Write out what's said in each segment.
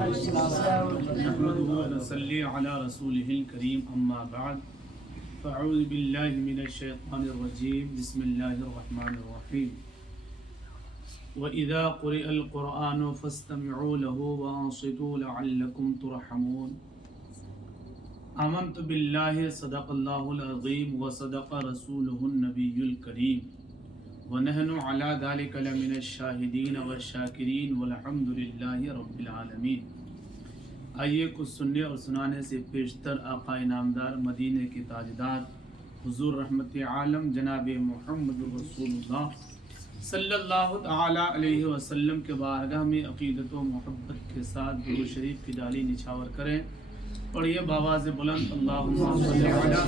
نحمده ونصلي على رسوله الكريم أما بعد فأعوذ بالله من الشيطان الرجيم بسم الله الرحمن الرحيم وإذا قرئ القرآن فاستمعوا له وأنصتوا لعلكم ترحمون آمنت بالله صدق الله العظيم وصدق رسوله النبي الكريم ونحن على ذلك لمن الشاهدين والشاكرين والحمد لله رب العالمین۔ آئیے کچھ سننے اور سنانے سے پیشتر آقا نامدار مدینے کے تاجدار حضور رحمت عالم جناب محمد رسول اللہ صلی اللہ تعالی علیہ وسلم کے بارگاہ میں عقیدت و محبت کے ساتھ درود شریف کی ڈالی نچھاور کریں اور یہ باواز بلند اللہم صلی علی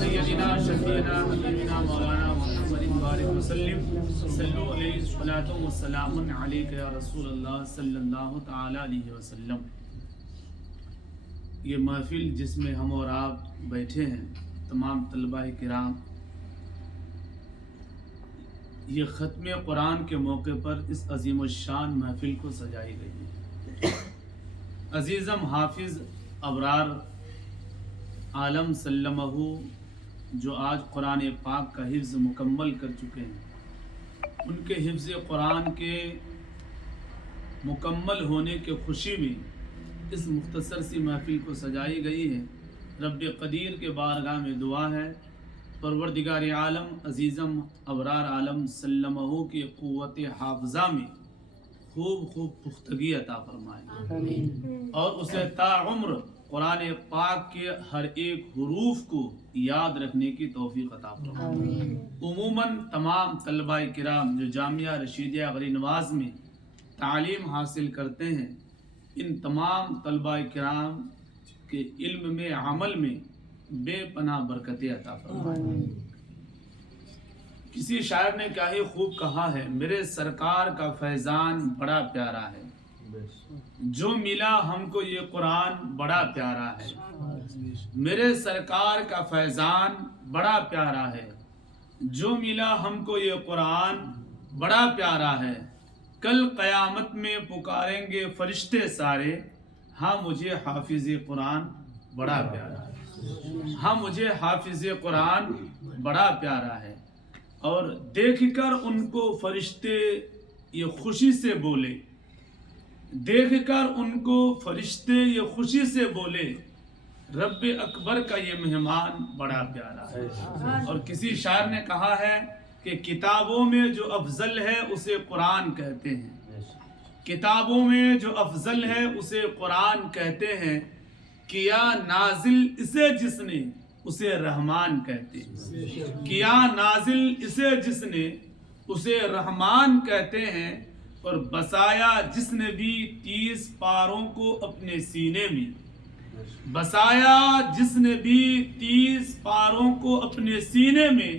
سیدنا شفیعنا حبیبنا مولانا محمد بارک وسلم صلو علیہ الصلوۃ والسلام علیک یا رسول اللہ صلی اللہ تعالی علیہ وسلم۔ یہ محفل جس میں ہم اور آپ بیٹھے ہیں تمام طلباء کرام، یہ ختم قرآن کے موقع پر اس عظیم الشان محفل کو سجائی گئی ہے۔ عزیزم حافظ ابرار عالم سلمہ جو آج قرآن پاک کا حفظ مکمل کر چکے ہیں، ان کے حفظ قرآن کے مکمل ہونے کے خوشی میں اس مختصر سی محفل کو سجائی گئی ہے۔ رب قدیر کے بارگاہ میں دعا ہے پروردگار عالم عزیزم ابرار عالم سلمہ کی قوت حافظہ میں خوب پختگی عطا فرمائے اور اسے تا عمر قرآن پاک کے ہر ایک حروف کو یاد رکھنے کی توفیق عطا فرمائے۔ عموماً تمام طلباء کرام جو جامعہ رشیدیہ غری نواز میں تعلیم حاصل کرتے ہیں، ان تمام طلباء کرام کے علم میں عمل میں بے پناہ برکتیں عطا فرمائے۔ کسی شاعر نے کیا ہی خوب کہا ہے، میرے سرکار کا فیضان بڑا پیارا ہے، جو ملا ہم کو یہ قرآن بڑا پیارا ہے۔ میرے سرکار کا فیضان بڑا پیارا ہے، جو ملا ہم کو یہ قرآن بڑا پیارا ہے۔ کل قیامت میں پکاریں گے فرشتے سارے، ہاں مجھے حافظ قرآن بڑا پیارا ہے، ہاں مجھے حافظ قرآن بڑا پیارا ہے۔ اور دیکھ کر ان کو فرشتے یہ خوشی سے بولے، دیکھ کر ان کو فرشتے یہ خوشی سے بولے، رب اکبر کا یہ مہمان بڑا پیارا ہے۔ اور کسی شاعر نے کہا ہے کہ کتابوں میں جو افضل ہے اسے قرآن کہتے ہیں، کتابوں میں جو افضل ہے اسے قرآن کہتے ہیں، کیا نازل اسے جس نے اسے رحمان کہتے ہیں، کیا نازل اسے جس نے اسے رحمان کہتے ہیں، اور بسایا جس نے بھی 30 پاروں کو اپنے سینے میں، بسایا جس نے بھی 30 پاروں کو اپنے سینے میں،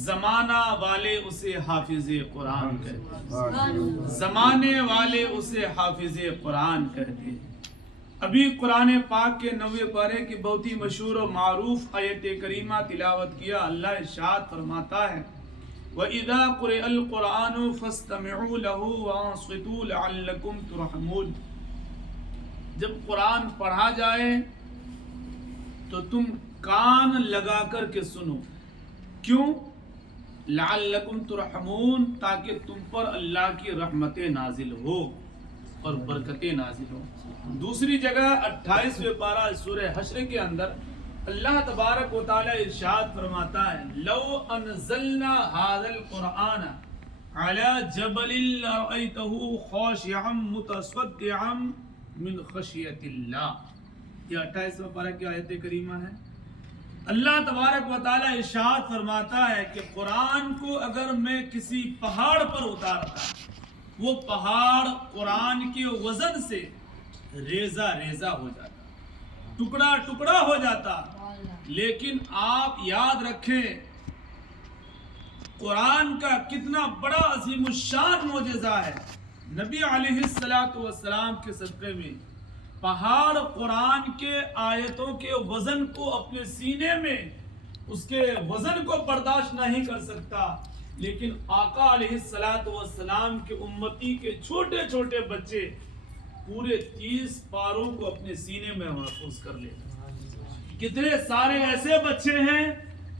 زمانہ والے اسے حافظ قرآن کہتے ہیں، زمانے والے اسے حافظ قرآن کہتے ہیں۔ ابھی قرآن پاک کے 9ویں پارے کی بہت ہی مشہور و معروف آیت کریمہ تلاوت کیا۔ اللہ ارشاد فرماتا ہے وَإِذَا قُرِئَ الْقُرْآنُ فَاسْتَمِعُوا لَهُ وَأَنصِتُوا لَعَلَّكُمْ تُرْحَمُونَ۔ جب قرآن پڑھا جائے تو تم کان لگا کر کے سنو، کیوں؟ لَعَلَّكُمْ تُرْحَمُونَ، تاکہ تم پر اللہ کی رحمتیں نازل ہو اور برکتیں نازل ہو۔ دوسری جگہ 28ویں پارہ سورہ حشر کے اندر اللہ تبارک و تعالی ارشاد فرماتا ہے لو انزلنا هذا القرآن على جبل لرأيته خاشعا متصدعا من خشیت اللہ۔ یہ 28واں پارہ کی آیت کریمہ ہے۔ اللہ تبارک و تعالی ارشاد فرماتا ہے کہ قرآن کو اگر میں کسی پہاڑ پر اتارتا، وہ پہاڑ قرآن کے وزن سے ریزہ ریزہ ہو جاتا، ٹکڑا ٹکڑا ہو جاتا۔ لیکن آپ یاد رکھیں قرآن کا کتنا بڑا عظیم الشان معجزہ ہے۔ نبی علیہ السلام کے صدقے میں پہاڑ قرآن کے آیتوں کے وزن کو اپنے سینے میں، اس کے وزن کو برداشت نہیں کر سکتا، لیکن آقا علیہ السلام کے امتی کے چھوٹے چھوٹے بچے پورے 30 پاروں کو اپنے سینے میں محفوظ کر لے گا۔ کتنے سارے ایسے بچے ہیں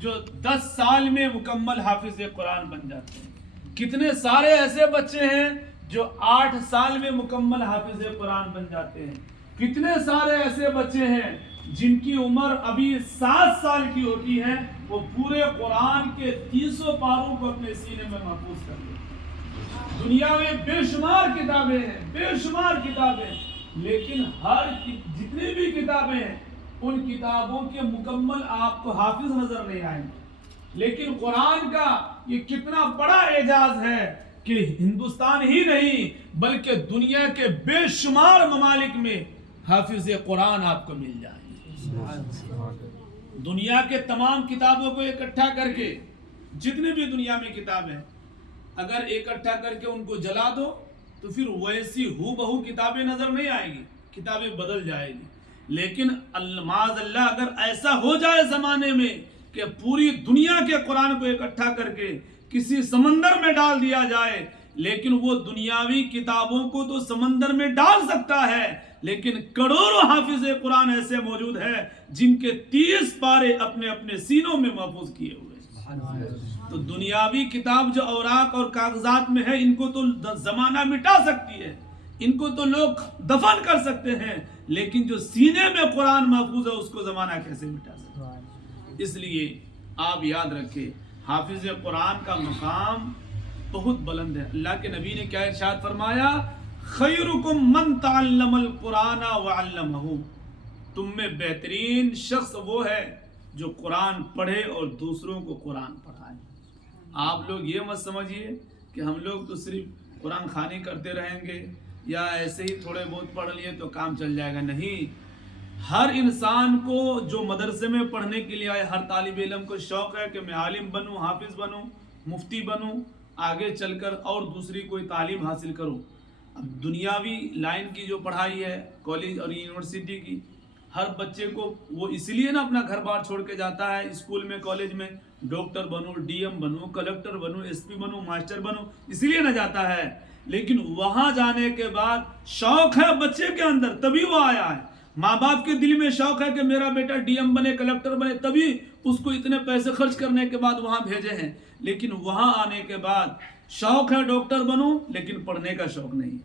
جو 10 سال میں مکمل حافظ قرآن بن جاتے ہیں، کتنے سارے ایسے بچے ہیں جو 8 سال میں مکمل حافظ قرآن بن جاتے ہیں، کتنے سارے ایسے بچے ہیں جن کی عمر ابھی 7 سال کی ہوتی ہے، وہ پورے قرآن کے 300 پاروں کو اپنے سینے میں محفوظ کر لیتے ہیں۔ دنیا میں بے شمار کتابیں ہیں، بے شمار کتابیں، لیکن جتنی بھی کتابیں ہیں ان کتابوں کے مکمل آپ کو حافظ نظر نہیں آئیں گے، لیکن قرآن کا یہ کتنا بڑا اعجاز ہے کہ ہندوستان ہی نہیں بلکہ دنیا کے بے شمار ممالک میں حافظ قرآن آپ کو مل جائے۔ دنیا کے تمام کتابوں کو اکٹھا کر کے، جتنی بھی دنیا میں کتابیں، اگر اکٹھا کر کے ان کو جلا دو تو پھر ویسی ہو بہو کتابیں نظر نہیں آئیں گی، کتابیں بدل جائے گی۔ لیکن معاذ اللہ اگر ایسا ہو جائے زمانے میں کہ پوری دنیا کے قرآن کو اکٹھا کر کے کسی سمندر میں ڈال دیا جائے، لیکن وہ دنیاوی کتابوں کو تو سمندر میں ڈال سکتا ہے، لیکن کروڑوں حافظ قرآن ایسے موجود ہیں جن کے 30 پارے اپنے اپنے سینوں میں محفوظ کیے ہوئے۔ تو دنیاوی کتاب جو اوراق اور کاغذات میں ہے ان کو تو زمانہ مٹا سکتی ہے، ان کو تو لوگ دفن کر سکتے ہیں، لیکن جو سینے میں قرآن محفوظ ہے اس کو زمانہ کیسے مٹا سکتا ہے؟ اس لیے آپ یاد رکھیں حافظ قرآن کا مقام بہت بلند ہے۔ اللہ کے نبی نے کیا ارشاد فرمایا؟ خیرکم من تعلم القرآن وعلمہ، تم میں بہترین شخص وہ ہے جو قرآن پڑھے اور دوسروں کو قرآن پڑھائے۔ آپ لوگ یہ مت سمجھیے کہ ہم لوگ تو صرف قرآن خوانی کرتے رہیں گے یا ایسے ہی تھوڑے بہت پڑھ لیے تو کام چل جائے گا، نہیں۔ ہر انسان کو جو مدرسے میں پڑھنے کے لیے آئے، ہر طالب علم کو شوق ہے کہ میں عالم بنوں، حافظ بنوں، مفتی بنوں، آگے چل کر اور دوسری کوئی تعلیم حاصل کروں۔ اب دنیاوی لائن کی جو پڑھائی ہے کالج اور یونیورسٹی کی، ہر بچے کو وہ اس لیے نا اپنا گھر بار چھوڑ کے جاتا ہے اسکول میں کالج میں، ڈاکٹر بنوں، ڈی ایم بنوں، کلکٹر بنوں، ایس پی بنوں، ماسٹر بنوں، اس لیے نہ جاتا ہے۔ لیکن وہاں جانے کے بعد شوق ہے بچے کے اندر، تبھی وہ آیا ہے۔ ماں باپ کے دل میں شوق ہے کہ میرا بیٹا ڈی ایم بنے، کلکٹر بنے، تبھی اس کو اتنے پیسے خرچ کرنے کے بعد وہاں بھیجے ہیں۔ لیکن وہاں آنے کے بعد شوق ہے ڈاکٹر بنوں لیکن پڑھنے کا شوق نہیں،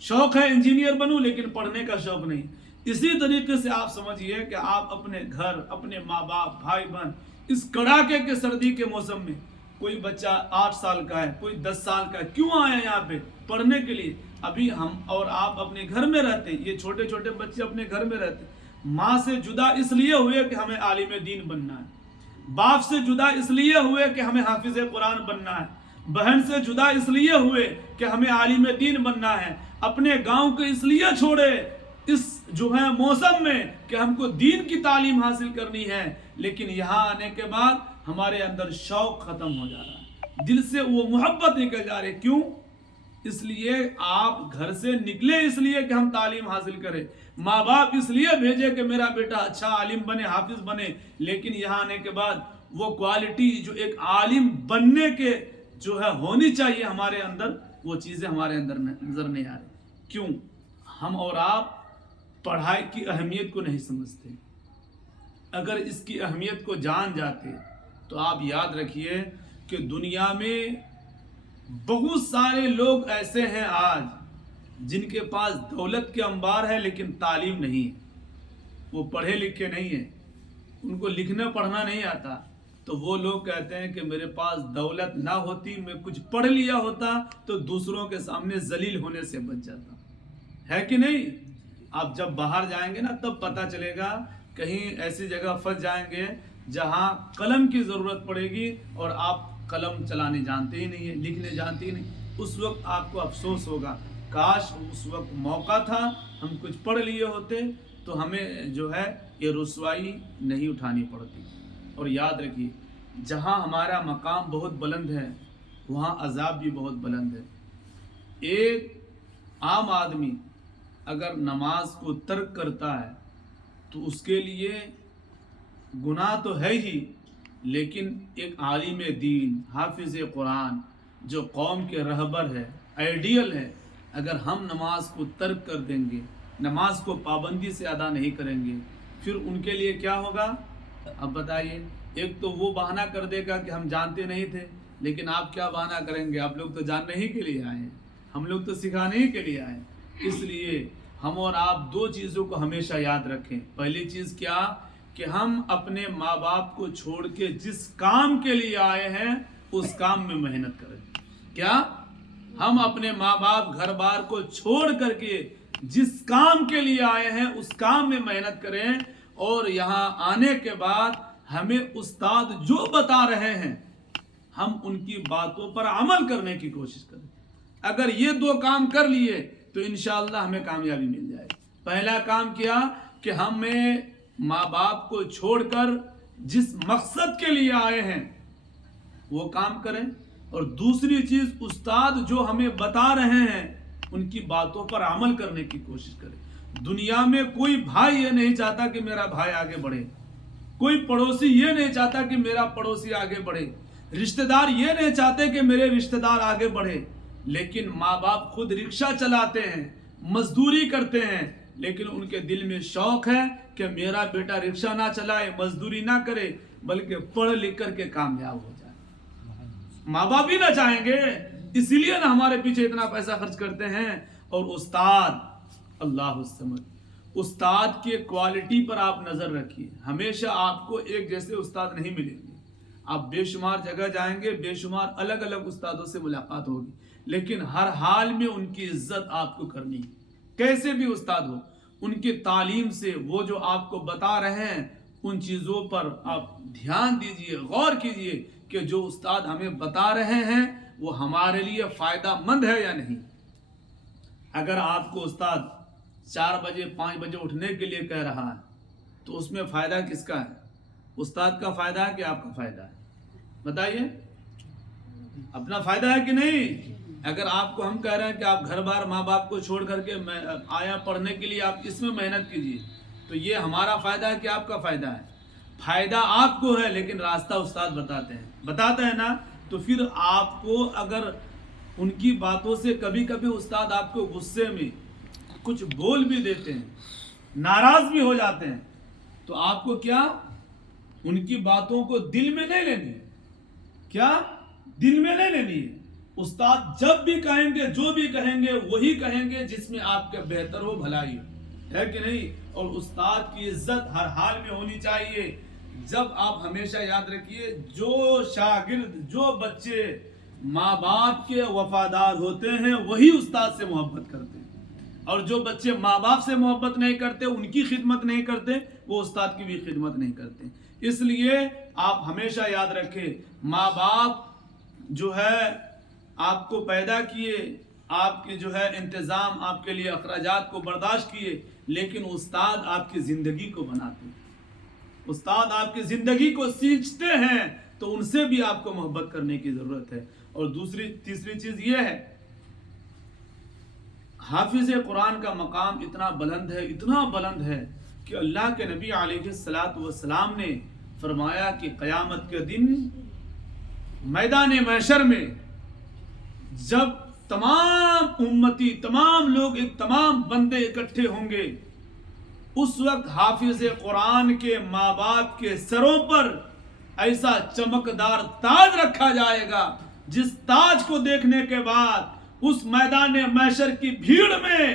شوق ہے انجینئر بنوں لیکن پڑھنے کا شوق نہیں۔ اسی طریقے سے آپ سمجھیے کہ آپ اپنے گھر، اپنے ماں باپ، بھائی بہن، اس کڑاکے کے سردی کے موسم میں کوئی بچہ 8 سال کا ہے، کوئی 10 سال کا ہے، کیوں آیا یہاں پہ پڑھنے کے لیے؟ ابھی ہم اور آپ اپنے گھر میں رہتے ہیں، یہ چھوٹے چھوٹے بچے اپنے گھر میں رہتے ہیں، ماں سے جدا اس لیے ہوئے کہ ہمیں عالم دین بننا ہے، باپ سے جدا اس لیے ہوئے کہ ہمیں حافظ قرآن بننا ہے، بہن سے جدا اس لیے ہوئے کہ ہمیں عالم دین بننا ہے، اپنے گاؤں کو اس لیے چھوڑے اس جو ہے موسم میں کہ ہم کو دین کی تعلیم حاصل کرنی ہے، لیکن یہاں آنے کے بعد ہمارے اندر شوق ختم ہو جا رہا ہے، دل سے وہ محبت نکل جا رہی۔ کیوں؟ اس لیے آپ گھر سے نکلے اس لیے کہ ہم تعلیم حاصل کریں، ماں باپ اس لیے بھیجے کہ میرا بیٹا اچھا عالم بنے، حافظ بنے، لیکن یہاں آنے کے بعد وہ کوالٹی جو ایک عالم بننے کے جو ہے ہونی چاہیے ہمارے اندر، وہ چیزیں ہمارے اندر نظر نہیں آ رہی۔ کیوں؟ ہم اور آپ پڑھائی کی اہمیت کو نہیں سمجھتے۔ اگر اس کی اہمیت کو جان جاتے تو آپ یاد رکھیے کہ دنیا میں بہت سارے لوگ ایسے ہیں آج جن کے پاس دولت کے انبار ہے لیکن تعلیم نہیں، وہ پڑھے لکھے نہیں ہیں، ان کو لکھنا پڑھنا نہیں آتا، تو وہ لوگ کہتے ہیں کہ میرے پاس دولت نہ ہوتی، میں کچھ پڑھ لیا ہوتا تو دوسروں کے سامنے ذلیل ہونے سے بچ جاتا، ہے کہ نہیں؟ آپ جب باہر جائیں گے نا تب پتہ چلے گا، کہیں ایسی جگہ پھنس جائیں گے جہاں قلم کی ضرورت پڑے گی اور آپ قلم چلانے جانتے ہی نہیں ہیں، لکھنے جانتے ہی نہیں، اس وقت آپ کو افسوس ہوگا، کاش اس وقت موقع تھا ہم کچھ پڑھ لیے ہوتے تو ہمیں جو ہے یہ رسوائی نہیں اٹھانی پڑتی۔ اور یاد رکھیے جہاں ہمارا مقام بہت بلند ہے وہاں عذاب بھی بہت بلند ہے۔ ایک عام آدمی اگر نماز کو ترک کرتا ہے تو اس کے لیے گناہ تو ہے ہی، لیکن ایک عالم دین، حافظ قرآن جو قوم کے رہبر ہے، آئیڈیل ہے، اگر ہم نماز کو ترک کر دیں گے، نماز کو پابندی سے ادا نہیں کریں گے، پھر ان کے لیے کیا ہوگا؟ اب بتائیے، ایک تو وہ بہانہ کر دے گا کہ ہم جانتے نہیں تھے، لیکن آپ کیا بہانہ کریں گے؟ آپ لوگ تو جاننے ہی کے لیے آئے ہیں، ہم لوگ تو سکھانے ہی کے لیے آئے ہیں۔ اس لیے ہم اور آپ دو چیزوں کو ہمیشہ یاد رکھیں۔ پہلی چیز کیا کہ ہم اپنے ماں باپ کو چھوڑ کے جس کام کے لیے آئے ہیں اس کام میں محنت کریں۔ کیا؟ ہم اپنے ماں باپ گھر بار کو چھوڑ کر کے جس کام کے لیے آئے ہیں اس کام میں محنت کریں، اور یہاں آنے کے بعد ہمیں استاد جو بتا رہے ہیں ہم ان کی باتوں پر عمل کرنے کی کوشش کریں۔ اگر یہ دو کام کر لیے تو انشاءاللہ ہمیں کامیابی مل جائے گی۔ پہلا کام کیا کہ ہمیں ماں باپ کو چھوڑ کر جس مقصد کے لیے آئے ہیں وہ کام کریں، اور دوسری چیز استاد جو ہمیں بتا رہے ہیں ان کی باتوں پر عمل کرنے کی کوشش کریں۔ دنیا میں کوئی بھائی یہ نہیں چاہتا کہ میرا بھائی آگے بڑھے، کوئی پڑوسی یہ نہیں چاہتا کہ میرا پڑوسی آگے بڑھے، رشتہ دار یہ نہیں چاہتے کہ میرے رشتہ دار آگے بڑھے، لیکن ماں باپ خود رکشہ چلاتے ہیں، مزدوری کرتے ہیں، لیکن ان کے دل میں شوق ہے کہ میرا بیٹا رکشہ نہ چلائے، مزدوری نہ کرے، بلکہ پڑھ لکھ کر کے کامیاب ہو جائے۔ ماں باپ بھی نہ چاہیں گے، اسی لیے نا ہمارے پیچھے اتنا پیسہ خرچ کرتے ہیں۔ اور استاد، اللہ الصمد، استاد کے کوالٹی پر آپ نظر رکھیے۔ ہمیشہ آپ کو ایک جیسے استاد نہیں ملیں گے، آپ بے شمار جگہ جائیں گے، بے شمار الگ الگ استادوں سے ملاقات ہوگی، لیکن ہر حال میں ان کی عزت آپ کو کرنی ہے۔ کیسے بھی استاد ہو، ان کی تعلیم سے وہ جو آپ کو بتا رہے ہیں ان چیزوں پر آپ دھیان دیجئے، غور کیجئے کہ جو استاد ہمیں بتا رہے ہیں وہ ہمارے لیے فائدہ مند ہے یا نہیں۔ اگر آپ کو استاد 4 بجے 5 بجے اٹھنے کے لیے کہہ رہا ہے تو اس میں فائدہ کس کا ہے؟ استاد کا فائدہ ہے کہ آپ کا فائدہ ہے؟ بتائیے، اپنا فائدہ ہے کہ نہیں؟ اگر آپ کو ہم کہہ رہے ہیں کہ آپ گھر بار ماں باپ کو چھوڑ کر کے آیا پڑھنے کے لیے، آپ اس میں محنت کیجیے، تو یہ ہمارا فائدہ ہے کہ آپ کا فائدہ ہے؟ فائدہ آپ کو ہے، لیکن راستہ استاد بتاتے ہیں نا۔ تو پھر آپ کو اگر ان کی باتوں سے کبھی کبھی استاد آپ کو غصے میں کچھ بول بھی دیتے ہیں، ناراض بھی ہو جاتے ہیں، تو آپ کو کیا ان کی باتوں کو دل میں نہیں لینی ہے؟ کیا دل میں نہیں لینی ہے؟ استاد جب بھی کہیں گے، جو بھی کہیں گے وہی کہیں گے جس میں آپ کے بہتر ہو، بھلائی ہے کہ نہیں؟ اور استاد کی عزت ہر حال میں ہونی چاہیے۔ جب آپ ہمیشہ یاد رکھیے، جو شاگرد، جو بچے ماں باپ کے وفادار ہوتے ہیں وہی استاد سے محبت کرتے ہیں، اور جو بچے ماں باپ سے محبت نہیں کرتے، ان کی خدمت نہیں کرتے، وہ استاد کی بھی خدمت نہیں کرتے۔ اس لیے آپ ہمیشہ یاد رکھیں، ماں باپ جو ہے آپ کو پیدا کیے، آپ کے جو ہے انتظام، آپ کے لیے اخراجات کو برداشت کیے، لیکن استاد آپ کی زندگی کو بناتے ہیں، استاد آپ کی زندگی کو سینچتے ہیں، تو ان سے بھی آپ کو محبت کرنے کی ضرورت ہے۔ اور تیسری چیز یہ ہے، حافظ قرآن کا مقام اتنا بلند ہے کہ اللہ کے نبی علیہ السلام نے فرمایا کہ قیامت کے دن میدان محشر میں جب تمام امتی، تمام لوگ، تمام بندے اکٹھے ہوں گے، اس وقت حافظ قرآن کے ماں باپ کے سروں پر ایسا چمکدار تاج رکھا جائے گا جس تاج کو دیکھنے کے بعد اس میدان محشر کی بھیڑ میں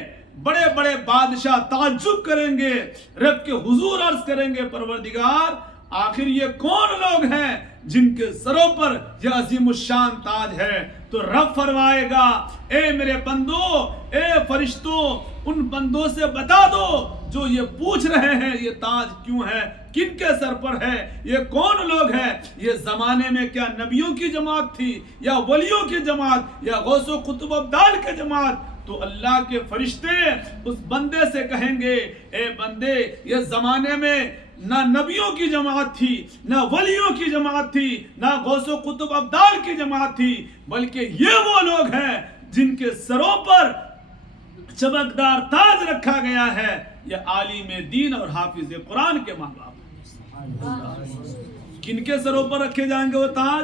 بڑے بڑے بادشاہ تعجب کریں گے، رب کے حضور عرض کریں گے، پروردگار آخر یہ کون لوگ ہیں جن کے سروں پر یہ عظیم الشان تاج ہے؟ تو رب فرمائے گا، اے میرے بندو، اے فرشتوں، ان بندوں سے بتا دو جو یہ پوچھ رہے ہیں یہ تاج کیوں ہے، کن کے سر پر ہے، یہ کون لوگ ہیں؟ یہ زمانے میں کیا نبیوں کی جماعت تھی، یا ولیوں کی جماعت، یا غوث و قطب ابدال کی جماعت؟ تو اللہ کے فرشتے اس بندے سے کہیں گے، اے بندے، یہ زمانے میں نہ نبیوں کی جماعت تھی، نہ ولیوں کی جماعت تھی، نہ غوث و قطب ابدال کی جماعت تھی، بلکہ یہ وہ لوگ ہیں جن کے سروں پر چمکدار تاج رکھا گیا ہے، یہ عالم دین اور حافظ قرآن کے ماں باپ۔ کن کے سروں پر رکھے جائیں گے وہ تاج؟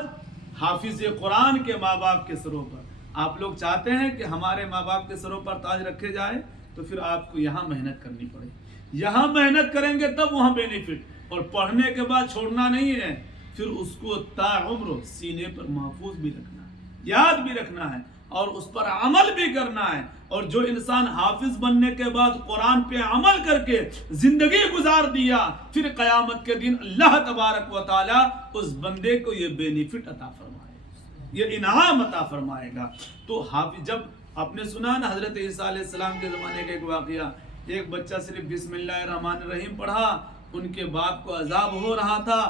حافظ قرآن کے ماں باپ کے سروں پر۔ آپ لوگ چاہتے ہیں کہ ہمارے ماں باپ کے سروں پر تاج رکھے جائے تو پھر آپ کو یہاں محنت کرنی پڑے. یہاں محنت کریں گے تب وہاں بینیفٹ. اور پڑھنے کے بعد چھوڑنا نہیں ہے, پھر اس کو تا عمر سینے پر محفوظ بھی رکھنا ہے, یاد بھی رکھنا ہے اور اس پر عمل بھی کرنا ہے. اور جو انسان حافظ بننے کے بعد قرآن پہ عمل کر کے زندگی گزار دیا, پھر قیامت کے دن اللہ تبارک و تعالی اس بندے کو یہ بینیفٹ عطا فرمائے گا, یہ انعام عطا فرمائے گا. تو حافظ, جب آپ نے سنا نا حضرت عیسیٰ علیہ السلام کے زمانے کا ایک واقعہ, ایک بچہ صرف بسم اللہ الرحمن الرحیم پڑھا, ان کے باپ کو عذاب ہو رہا تھا,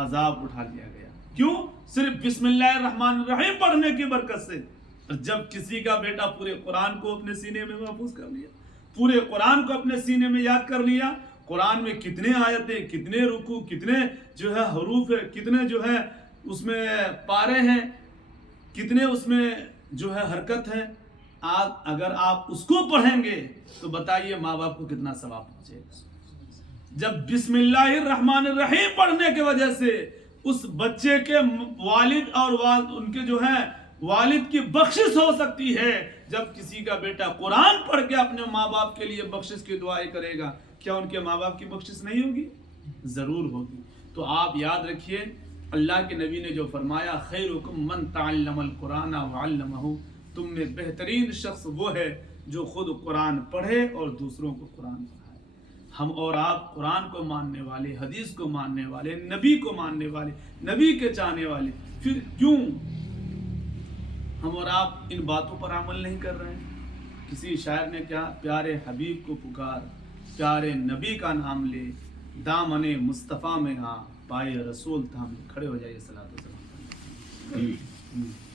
عذاب اٹھا لیا گیا. کیوں؟ صرف بسم اللہ الرحمن الرحیم پڑھنے کی برکت سے. جب کسی کا بیٹا پورے قرآن کو اپنے سینے میں محفوظ کر لیا, پورے قرآن کو اپنے سینے میں یاد کر لیا, قرآن میں کتنے آیتیں, کتنے رکوع, کتنے جو ہے حروف ہے, کتنے جو ہے اس میں پارے ہیں, کتنے اس میں جو ہے حرکت ہے, اگر آپ اس کو پڑھیں گے تو بتائیے ماں باپ کو کتنا ثواب پہنچے گا. جب بسم اللہ الرحمن الرحیم پڑھنے کی وجہ سے اس بچے کے والد اور ان کے جو ہے والد کی بخشش ہو سکتی ہے, جب کسی کا بیٹا قرآن پڑھ کے اپنے ماں باپ کے لیے بخشش کی دعائیں کرے گا, کیا ان کے ماں باپ کی بخشش نہیں ہوگی؟ ضرور ہوگی. تو آپ یاد رکھیے, اللہ کے نبی نے جو فرمایا, خیرکم من تعلم القرآن وعلمہ, تم میں بہترین شخص وہ ہے جو خود قرآن پڑھے اور دوسروں کو قرآن پڑھائے. ہم اور آپ قرآن کو ماننے والے, حدیث کو ماننے والے, نبی کو ماننے والے, نبی کے چاہنے والے, پھر کیوں ہم اور آپ ان باتوں پر عمل نہیں کر رہے ہیں؟ کسی شاعر نے کیا, پیارے حبیب کو پکار, پیارے نبی کا نام لے, دامن مصطفیٰ میں ہاں, پائے رسول تھام. کھڑے ہو جائیے, صلاۃ و سلام.